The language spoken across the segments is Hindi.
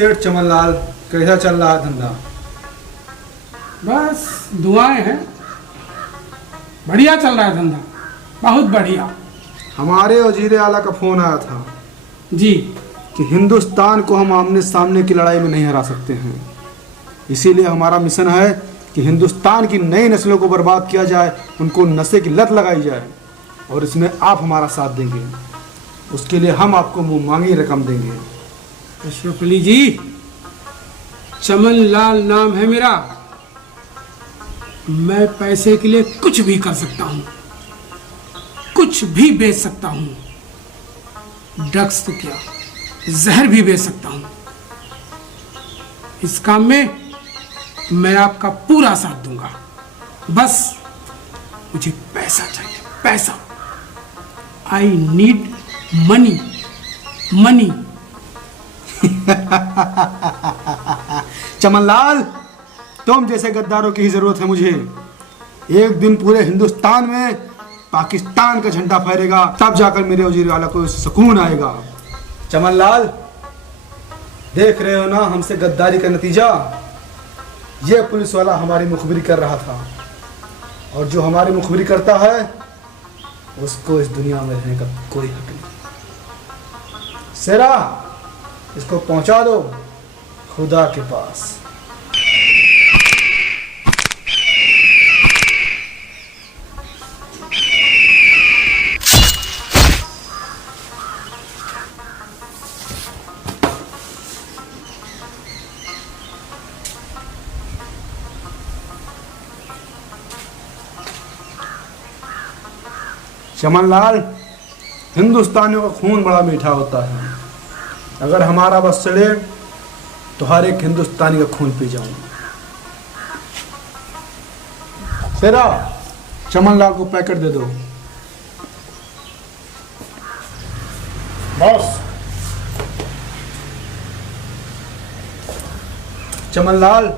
सेठ चमनलाल, कैसा चल रहा है धंधा? बस दुआएं हैं, बढ़िया चल रहा है धंधा, बहुत बढ़िया। हमारे वजीर आला का फोन आया था जी। कि हिंदुस्तान को हम आमने सामने की लड़ाई में नहीं हरा सकते हैं, इसीलिए हमारा मिशन है कि हिंदुस्तान की नई नस्लों को बर्बाद किया जाए, उनको नशे की लत लगाई जाए, और इसमें आप हमारा साथ देंगे। उसके लिए हम आपको मुंह मांगी रकम देंगे। अशरफ अली जी, चमनलाल नाम है मेरा, मैं पैसे के लिए कुछ भी कर सकता हूँ, कुछ भी बेच सकता हूँ, ड्रग्स तो क्या जहर भी बेच सकता हूँ। इस काम में मैं आपका पूरा साथ दूंगा, बस मुझे पैसा चाहिए, पैसा। I need money, money. Chamanlal, तुम जैसे गद्दारों की ही जरूरत है मुझे। एक दिन पूरे हिंदुस्तान में पाकिस्तान का झंडा फहरेगा, तब जाकर मेरे वजीर आला को सुकून आएगा। चमनलाल, देख रहे हो ना हमसे गद्दारी का नतीजा। ये पुलिस वाला हमारी मुखबिरी कर रहा था, और जो हमारी मुखबिरी करता है उसको इस दुनिया में रहने का कोई हक नहीं। सेरा, इसको पहुंचा दो खुदा के पास। चमनलाल, हिंदुस्तानियों का खून बड़ा मीठा होता है। अगर हमारा बस चले तो हर एक हिंदुस्तानी का खून पी जाऊंगा। सेरा, चमनलाल को पैकेट दे दो। बॉस, चमनलाल,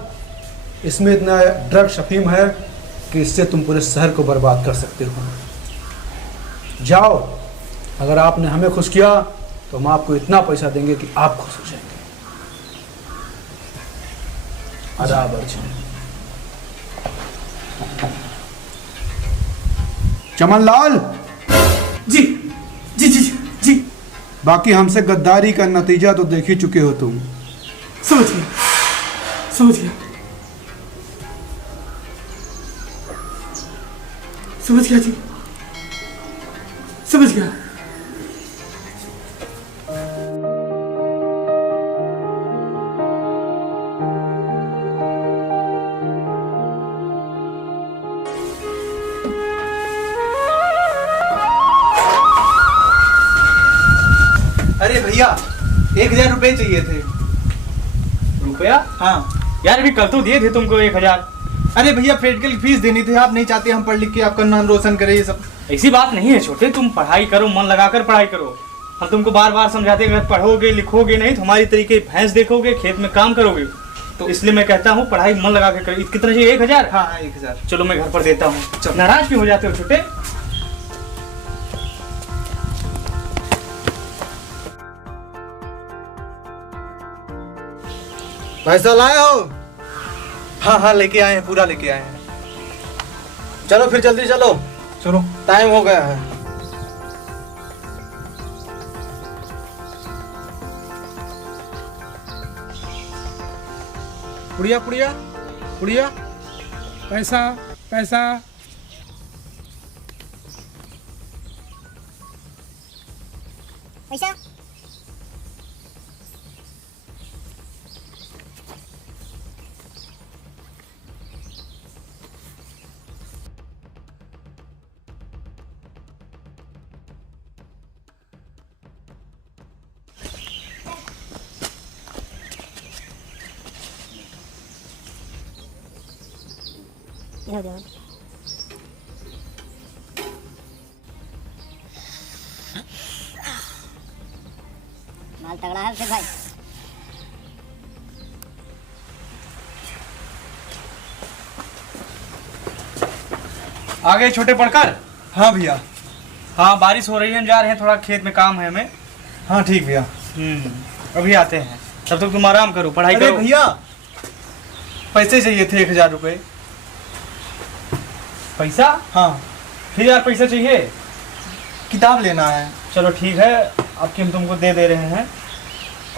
इसमें इतना ड्रग शफीम है कि इससे तुम पूरे शहर को बर्बाद कर सकते हो। जाओ, अगर आपने हमें खुश किया तो हम आपको इतना पैसा देंगे कि आप खुश हो जाएंगे। आदाब अर्जुन। चमनलाल जी जी जी जी। बाकी हमसे गद्दारी का नतीजा तो देख ही चुके हो तुम। समझ गया, समझ गया, समझ गया जी, समझ गया। अरे भैया, 1000 रुपए चाहिए थे। रुपया? हाँ यार अभी कल तो दिए थे तुमको 1000। अरे भैया, प्रैक्टिकल फीस देनी थी। आप नहीं चाहते हम पढ़ लिख के आपका नाम रोशन करें? ये सब ऐसी बात नहीं है छोटे, तुम पढ़ाई करो, मन लगाकर पढ़ाई करो। हम तुमको बार बार समझाते हैं, अगर पढ़ोगे लिखोगे नहीं तो हमारी तरीके भैंस देखोगे, खेत में काम करोगे। तो इसलिए मैं कहता हूँ पढ़ाई मन लगा के करो। कितना चाहिए? 1000? हाँ 1000। चलो मैं घर पर देता हूँ। नाराज क्यों हो जाते हो छोटे? पैसा लाए हो? हाँ हाँ, लेके आए हैं, पूरा लेके आए हैं। चलो फिर जल्दी चलो, चलो, टाइम हो गया है। पुड़िया पुड़िया पुड़िया। पैसा, पैसा। पैसा। हो गया। माल तगड़ा है फिर भाई। आ गए छोटे पढ़कर? हाँ भैया। हाँ, बारिश हो रही है, हम जा रहे हैं, थोड़ा खेत में काम है हमें। हाँ ठीक भैया। अभी आते हैं। तब तक तुम आराम करो, पढ़ाई अरे करो। भैया पैसे चाहिए थे 1000 रुपए। पैसा? हाँ फिर यार पैसा चाहिए? किताब लेना है। चलो ठीक है, आपकी हम तुमको दे दे रहे हैं।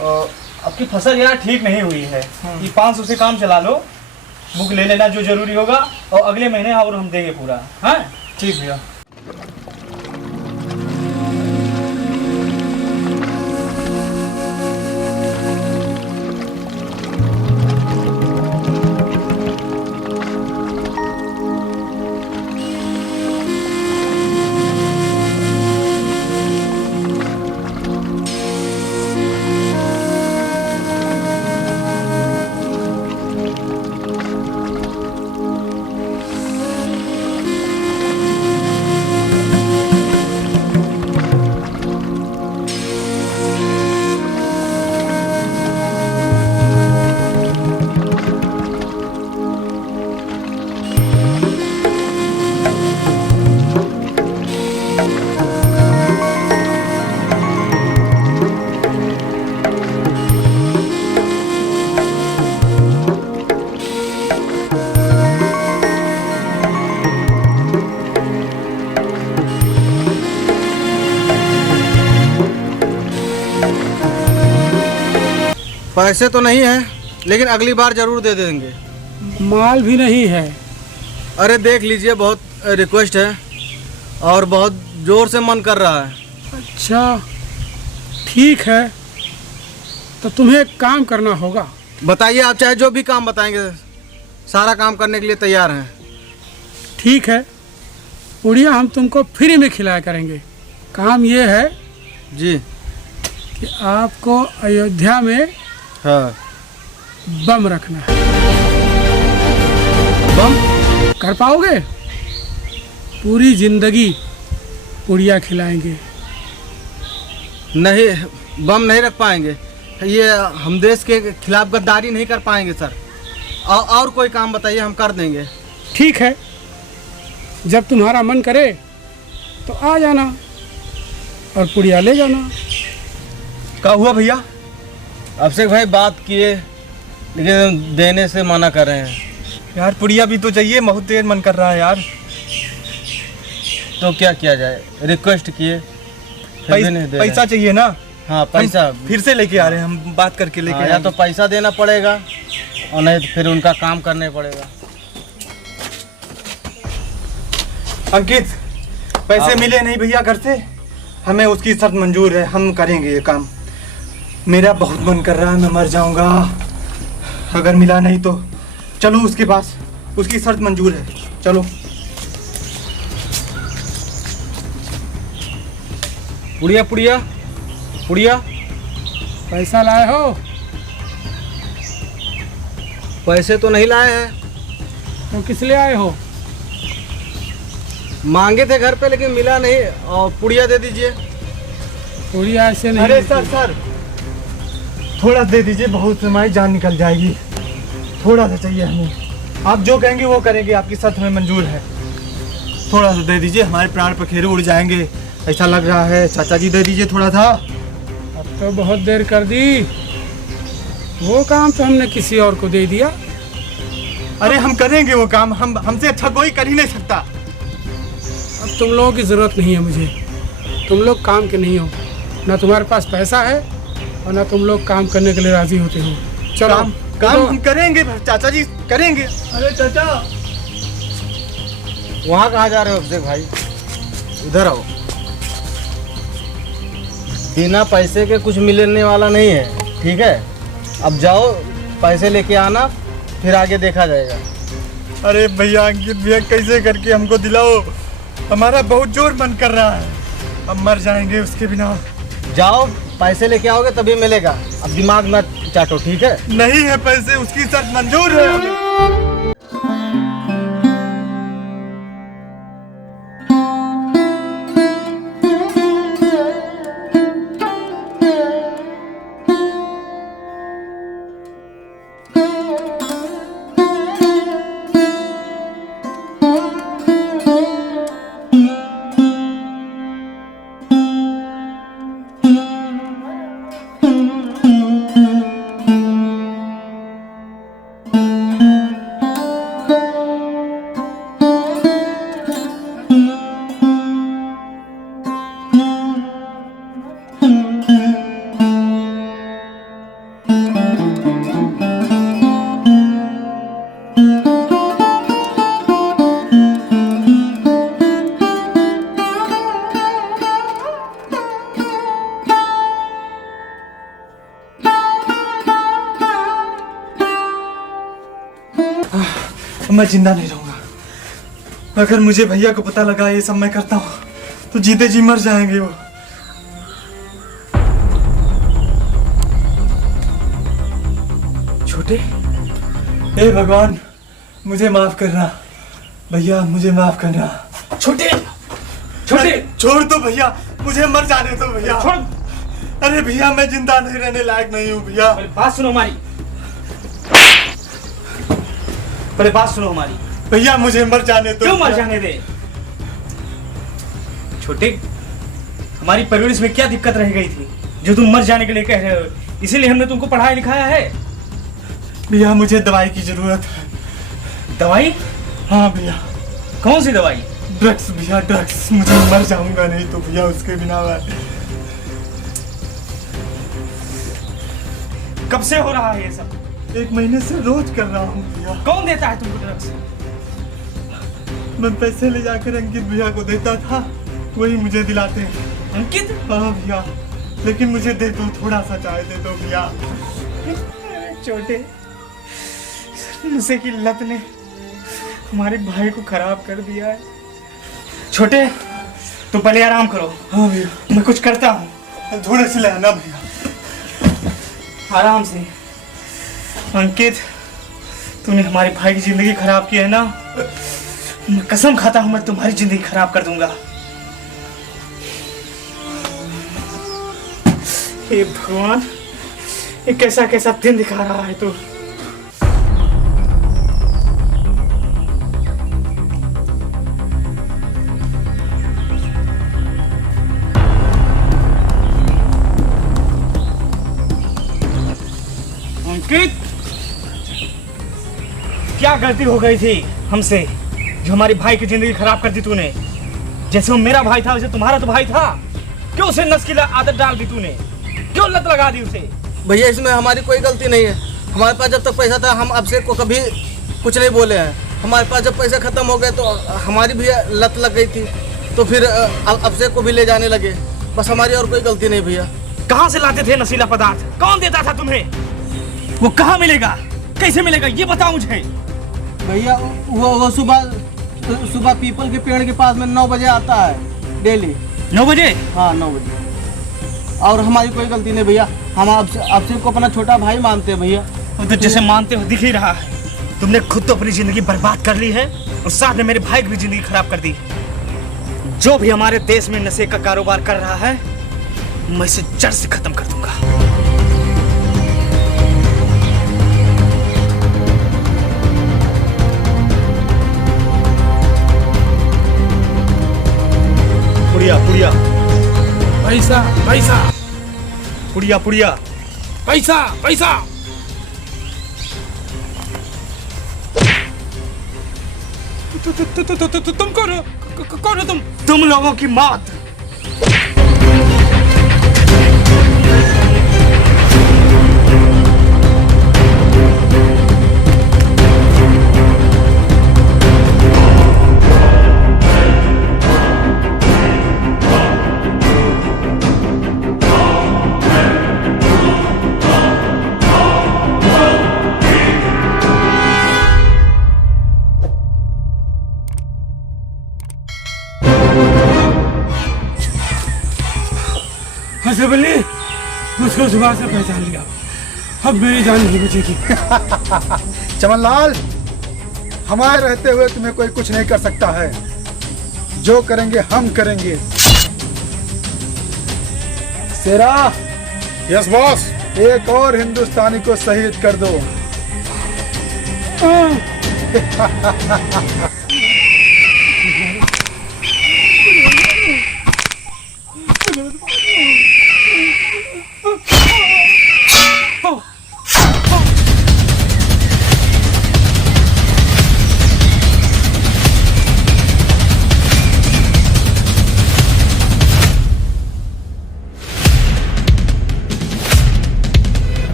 और आपकी फसल यार ठीक नहीं हुई है, ये 500 से काम चला लो। बुक ले लेना जो जरूरी होगा, और अगले महीने और हम देंगे पूरा। हाँ ठीक भैया। पैसे तो नहीं है, लेकिन अगली बार जरूर दे देंगे। माल भी नहीं है। अरे देख लीजिए, बहुत रिक्वेस्ट है और बहुत जोर से मन कर रहा है। अच्छा ठीक है, तो तुम्हें एक काम करना होगा। बताइए, आप चाहे जो भी काम बताएंगे सारा काम करने के लिए तैयार हैं। ठीक है, पुड़िया हम तुमको फ्री में खिलाया करेंगे। काम ये है जी। कि आपको अयोध्या में हाँ। बम रखना है। बम? कर पाओगे? पूरी जिंदगी पुड़िया खिलाएंगे। नहीं, बम नहीं रख पाएंगे। ये हम देश के खिलाफ गद्दारी नहीं कर पाएंगे सर। और कोई काम बताइए, हम कर देंगे। ठीक है, जब तुम्हारा मन करे तो आ जाना और पुड़िया ले जाना। क्या हुआ भैया? अभिषेक भाई बात किए, लेकिन देने से मना कर रहे हैं। यार पुड़िया भी तो चाहिए, बहुत देर मन कर रहा है यार। तो क्या किया जाए? रिक्वेस्ट किए, फिर भी नहीं दे रहे। पैसा चाहिए ना? हाँ पैसा। फिर से लेके आ रहे हैं, हम बात करके लेके हाँ, या तो पैसा देना पड़ेगा और नहीं तो फिर उनका काम करने पड़ेगा। अंकित, पैसे मिले नहीं भैया घर से, हमें उसकी शर्त मंजूर है, हम करेंगे ये काम। मेरा बहुत मन कर रहा है, मैं मर जाऊंगा अगर मिला नहीं तो। चलो उसके पास, उसकी शर्त मंजूर है, चलो। पुड़िया पुड़िया पुड़िया, पैसा लाए हो? पैसे तो नहीं लाए हैं। तो किस लिए आए हो? मांगे थे घर पे लेकिन मिला नहीं, और पुड़िया दे दीजिए। पुड़िया ऐसे नहीं। अरे सर थोड़ा दे दीजिए, बहुत हमारी जान निकल जाएगी। थोड़ा सा चाहिए हमें, आप जो कहेंगे वो करेंगे, आपकी शर्त हमें मंजूर है। थोड़ा सा दे दीजिए, हमारे प्राण पखेरु उड़ जाएंगे ऐसा लग रहा है। चाचा जी दे दीजिए थोड़ा सा। अब तो बहुत देर कर दी, वो काम तो हमने किसी और को दे दिया। अरे हम करेंगे वो काम, हमसे अच्छा कोई कर ही नहीं सकता। अब तुम लोगों की ज़रूरत नहीं है मुझे, तुम लोग काम के नहीं हो। ना तुम्हारे पास पैसा है और ना तुम लोग काम करने के लिए राजी होते हो। चलो काम हम करेंगे चाचा जी, करेंगे। अरे चाचा, वहाँ कहाँ जा रहे हो अभिषेक भाई? इधर आओ। बिना पैसे के कुछ मिलने वाला नहीं है, ठीक है? अब जाओ, पैसे लेके आना, फिर आगे देखा जाएगा। अरे भैया, अंकित भैया कैसे करके हमको दिलाओ, हमारा बहुत जोर मन कर रहा है, अब मर जाएंगे उसके बिना। जाओ, पैसे लेके आओगे तभी मिलेगा। अब दिमाग मत चाटो, ठीक है? नहीं है पैसे, उसकी शर्त मंजूर है हमें। मैं जिंदा नहीं रहूंगा। अगर मुझे भैया को पता लगा ये सब मैं करता हूँ तो जीते जी मर जाएंगे वो। छोटे, हे भगवान मुझे माफ करना, भैया मुझे माफ करना। छोटे छोटे छोड़ दो भैया, मुझे मर जाने दो भैया। छोड़। अरे भैया मैं जिंदा नहीं रहने लायक नहीं हूँ भैया। पहले बात सुनो हमारी, पहले बात सुनो हमारी। भैया मुझे मर जाने दो। क्यों मर जाने दे? छोटे, हमारी परवरिश में क्या दिक्कत रह गई थी जो तुम मर जाने के लिए कह रहे हो? इसीलिए हमने तुमको पढ़ाया लिखाया है। भैया मुझे दवाई की जरूरत है। दवाई? हाँ भैया। कौन सी दवाई? ड्रग्स भैया, ड्रग्स। मुझे मर जाऊंगा नहीं तो भैया उसके बिना मैं। कब से हो रहा है ये सब? 1 महीने से रोज कर रहा हूँ भैया। कौन देता है तुमको ड्रग्स? मैं पैसे ले जाकर अंकित भैया को देता था, वही मुझे दिलाते हैं। अंकित? हाँ भैया, लेकिन मुझे दे दो, थोड़ा सा चाय दे दो भैया। छोटे, नशे की लत ने हमारे भाई को खराब कर दिया है। छोटे, तुम पहले आराम करो। हाँ भैया, मैं कुछ करता हूँ। थोड़े से लेना भैया, आराम से। अंकित, तूने हमारे भाई की जिंदगी खराब की है ना, मैं कसम खाता हूं मैं तुम्हारी जिंदगी खराब कर दूंगा। हे भगवान, ये कैसा कैसा दिन दिखा रहा है तू। अंकित, क्या गलती हो गई थी हमसे जो हमारे भाई की जिंदगी खराब कर दी तूने? जैसे वो मेरा भाई था वैसे तुम्हारा तो भाई था, क्यों उसे नशे की आदत डाल दी तूने? क्यों लत लगा दी उसे? भैया इसमें हमारी कोई गलती नहीं है। हमारे पास जब तक पैसा था हम आपसे को कभी कुछ नहीं बोले हैं। हमारे पास जब पैसे खत्म हो गए तो हमारी भी लत लग गई थी, तो फिर आपसे को भी ले जाने लगे। बस हमारी और कोई गलती नहीं भैया। कहाँ से लाते थे नशीला पदार्थ? कौन देता था तुम्हें? वो कहाँ मिलेगा, कैसे मिलेगा, ये बताओ मुझे। भैया वो सुबह पीपल के पेड़ के पास में 9 बजे आता है डेली। 9 बजे? हाँ 9 बजे। और हमारी कोई गलती नहीं भैया, हम आपसे को अपना छोटा भाई मानते हैं भैया। तो जैसे मानते हो दिख ही रहा है, तुमने खुद तो अपनी जिंदगी बर्बाद कर ली है और साथ में मेरे भाई की भी जिंदगी खराब कर दी। जो भी हमारे देश में नशे का कारोबार कर रहा है मैं इसे जड़ से खत्म कर दूंगा। पुड़िया पुड़िया, पैसा पैसा पुड़िया पुड़िया, पैसा पैसा। तुम कौन हो तुम? तुम लोगों की मौत। हसबली, मुझको सुबह से पहचान लिया, अब मेरी जान नहीं बचेगी। चमनलाल, हमारे रहते हुए तुम्हें कोई कुछ नहीं कर सकता है। जो करेंगे हम करेंगे। शेरा। Yes boss. एक और हिंदुस्तानी को शहीद कर दो।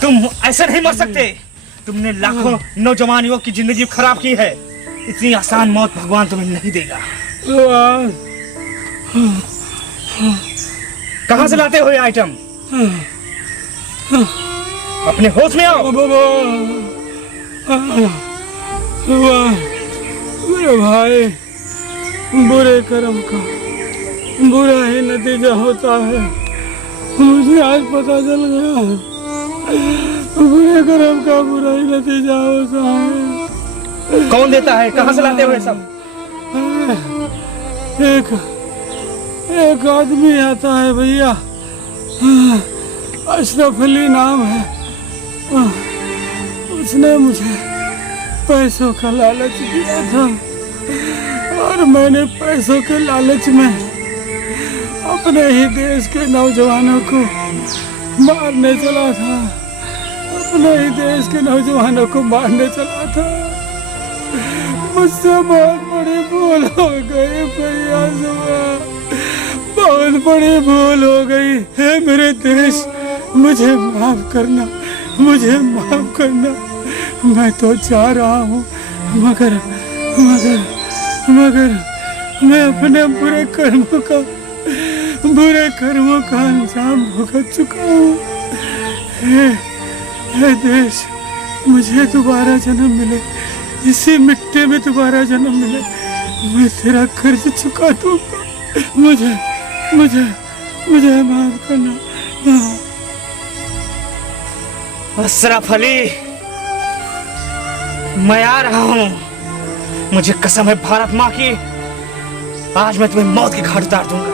तुम ऐसे नहीं मर सकते। तुमने लाखों नौजवानियों की जिंदगी खराब की है। इतनी आसान मौत भगवान तुम्हें नहीं देगा। कहाँ से लाते हो ये आइटम? अपने होश में आओ। बाबा, मेरे भाई, बुरे कर्म का बुरा ही नतीजा होता है। मुझे आज पता चल गया, बुरे कर्म का बुरा ही नतीजा होता है। कौन देता है, कहाँ से लाते हो ये सब? एक आदमी आता है भैया, अशरफ अली नाम है। उसने मुझे पैसों का लालच दिया था और मैंने पैसों के लालच में अपने ही देश के नौजवानों को मारने चला था। अपने ही देश के नौजवानों को मारने चला था। मुझसे बहुत बड़ी भूल हो गई भैया सुबह, बहुत बड़ी भूल हो गई है मेरे देश। मुझे माफ करना, मुझे माफ करना। मैं तो जा रहा हूँ, मगर मगर मगर मैं अपने बुरे कर्मों का अंजाम भुगत चुका हूँ। हे देश, मुझे दोबारा जन्म मिले, इसी मिट्टी में दोबारा जन्म मिले, मैं तेरा कर्ज चुका दूंगा। मुझे मुझे मुझे माफ करना। अशरफ अली, मैं आ रहा हूँ। मुझे कसम है भारत माँ की, आज मैं तुम्हें मौत के घाट उतार दूंगा।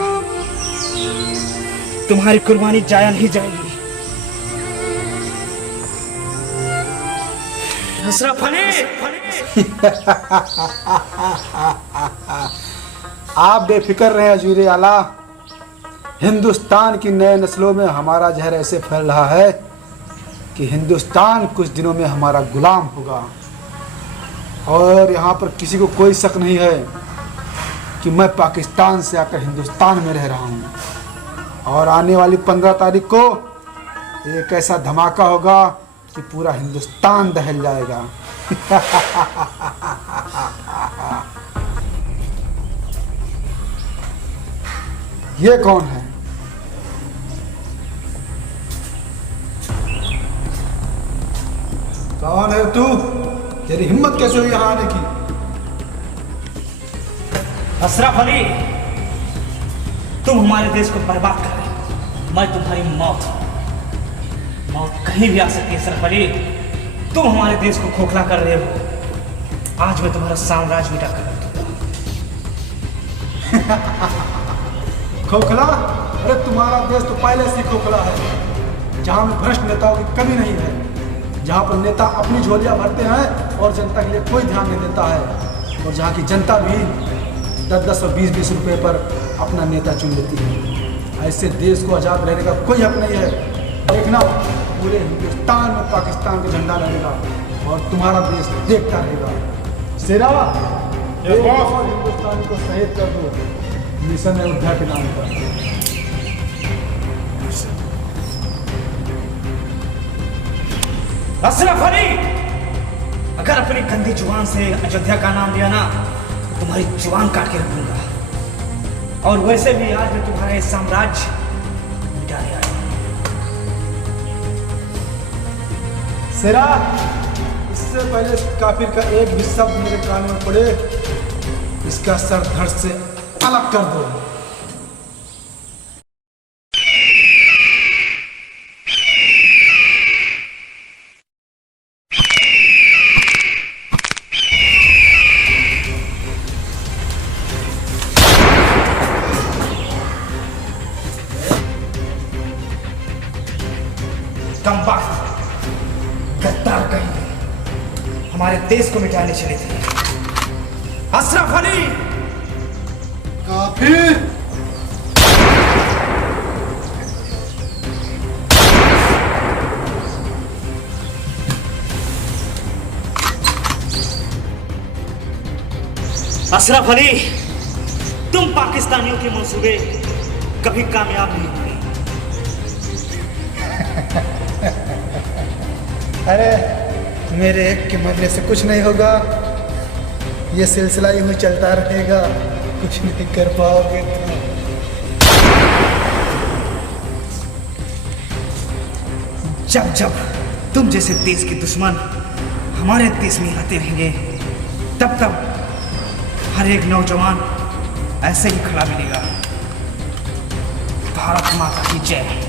तुम्हारी कुर्बानी जाया नहीं जाएगी। अशरफ अली, आप बेफिक्र रहे अजूरे आला। हिंदुस्तान की नए नस्लों में हमारा जहर ऐसे फैल रहा है कि हिंदुस्तान कुछ दिनों में हमारा गुलाम होगा। और यहाँ पर किसी को कोई शक नहीं है कि मैं पाकिस्तान से आकर हिंदुस्तान में रह रहा हूँ। और आने वाली 15 तारीख को एक ऐसा धमाका होगा कि पूरा हिंदुस्तान दहल जाएगा। ये कौन है? कौन है तू? तेरी हिम्मत कैसे हुई यहाँ आने की? अशरफ अली, तुम हमारे देश को बर्बाद कर रहे हो। मैं तुम्हारी मौत कहीं भी आ सकती है। अशरफ अली, तुम हमारे देश को खोखला कर रहे हो। आज मैं तुम्हारा साम्राज्य मिटा कर रख दूंगा। खोखला? अरे तुम्हारा देश तो पहले से खोखला है, जहाँ में भ्रष्ट नेताओं की कमी नहीं है, जहाँ पर नेता अपनी झोलियाँ भरते हैं और जनता के लिए कोई ध्यान नहीं देता है, और जहाँ की जनता भी 10-10 और 20-20 रुपए पर अपना नेता चुन लेती है। ऐसे देश को आज़ाद रहने का कोई हक नहीं है। देखना, पूरे हिंदुस्तान में पाकिस्तान का झंडा लगेगा और तुम्हारा देश देखता रहेगा। शेरा, और हिंदुस्तान को शहीद कर दो मिशन अयोध्या के नाम पर। अशरफ अली, अगर अपनी गंदी जुबान से अयोध्या का नाम लिया ना, तो तुम्हारी जुबान काट के रखूंगा। और वैसे भी आज मैं तुम्हारा ये साम्राज्य मिटाने आया। शेरा, इससे पहले काफिर का एक भी शब्द मेरे कान में पड़े, इसका सर धड़ से अलग कर दो। कम बात, गद्दार कहीं हमारे देश को मिटाने चले थे। अशरफ अली, काफिर, अशरफ अली, तुम पाकिस्तानियों के मंसूबे कभी कामयाब नहीं होंगे। अरे मेरे एक के मरने से कुछ नहीं होगा, ये सिलसिला यूं ही चलता रहेगा, कुछ नहीं कर पाओगे तुम। जब जब तुम जैसे देश के दुश्मन हमारे देश में आते रहेंगे, तब तब हर एक नौजवान ऐसे ही खड़ा मिलेगा। भारत माता की जय।